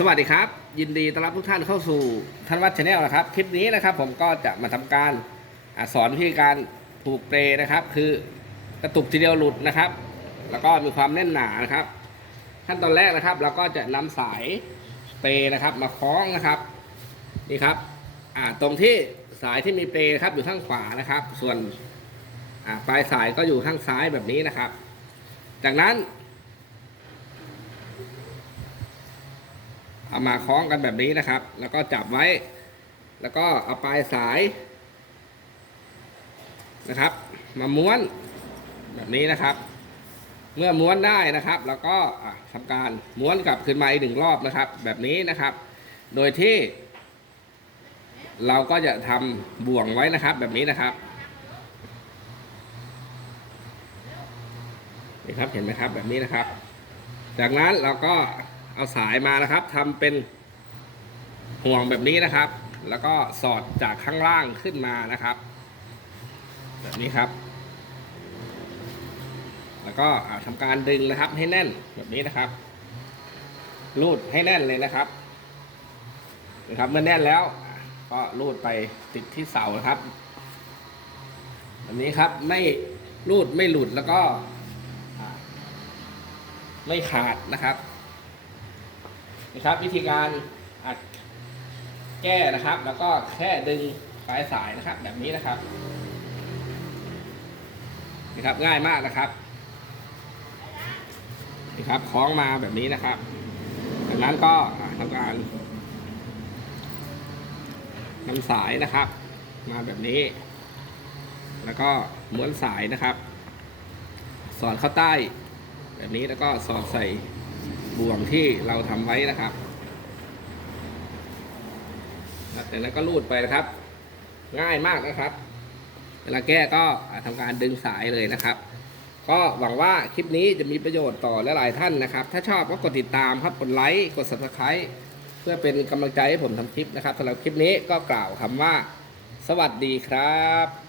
สวัสดีครับ ยินดีต้อนรับทุกท่านเข้าสู่ท่านวัดชาแนลนะครับ คลิปนี้นะครับ ผมก็จะมาทำการอสอนวิธีการผูกเปลนะครับ คือกระตุกทีเดียวหลุดนะครับ แล้วก็มีความแน่นหนานะครับ ขั้นตอนแรกนะครับ เราก็จะนำสายเปลนะครับ มาคล้องนะครับนี่ครับตรงที่สายที่มีเปลครับอยู่ข้างขวานะครับ ส่วนปลายสายก็อยู่ข้างซ้ายแบบนี้นะครับ จากนั้น เอามาคล้องกันแบบนี้นะครับ แล้วก็จับไว้ แล้วก็เอาปลายสายนะครับ มาม้วนแบบนี้นะครับ เมื่อม้วนได้นะครับ แล้วก็อะทำการม้วนกลับขึ้นมาอีกหนึ่งรอบนะครับ แบบนี้นะครับ โดยที่ เราก็จะทำบ่วงไว้นะครับ แบบนี้นะครับนี่ครับเห็นไหมครับแบบนี้นะครับ จากนั้นเราก็ เอาสายมานะครับทำเป็นห่วงแบบนี้นะครับ แล้วก็สอดจากข้างล่างขึ้นมานะครับ แบบนี้ครับ แล้วก็อ่าทำการดึงนะครับ ให้แน่นแบบนี้นะครับ รูดให้แน่นเลยนะครับนะครับเมื่อแน่นแล้วก็รูดไปติดที่เสานะครับแบบนี้ครับไม่รูดไม่หลุดแล้วก็ไม่ขาดนะครับ นี่ครับ วิธีการอัดแก้นะครับ แล้วก็แค่ดึงปลายสายนะครับ แบบนี้นะครับนี่ครับง่ายมากนะครับนี่ครับคล้องมาแบบนี้นะครับจากนั้นก็อ่าทำการนำสายนะครับ มาแบบนี้ แล้วก็ม้วนสายนะครับ สอดเข้าใต้ แบบนี้แล้วก็สอดใส่ บ่วงที่เราทำไว้นะครับครับจากนั้นก็ลูดไปนะครับ ง่ายมากนะครับ เวลาแก้ก็ทำการดึงสายเลยนะครับ ก็หวังว่าคลิปนี้จะมีประโยชน์ต่อหลายๆท่านนะครับ ถ้าชอบก็กดติดตามครับกดไลค์กด subscribe เพื่อเป็นกำลังใจให้ผมทำคลิปนะครับสำหรับคลิปนี้ก็กล่าวคำว่า สวัสดีครับ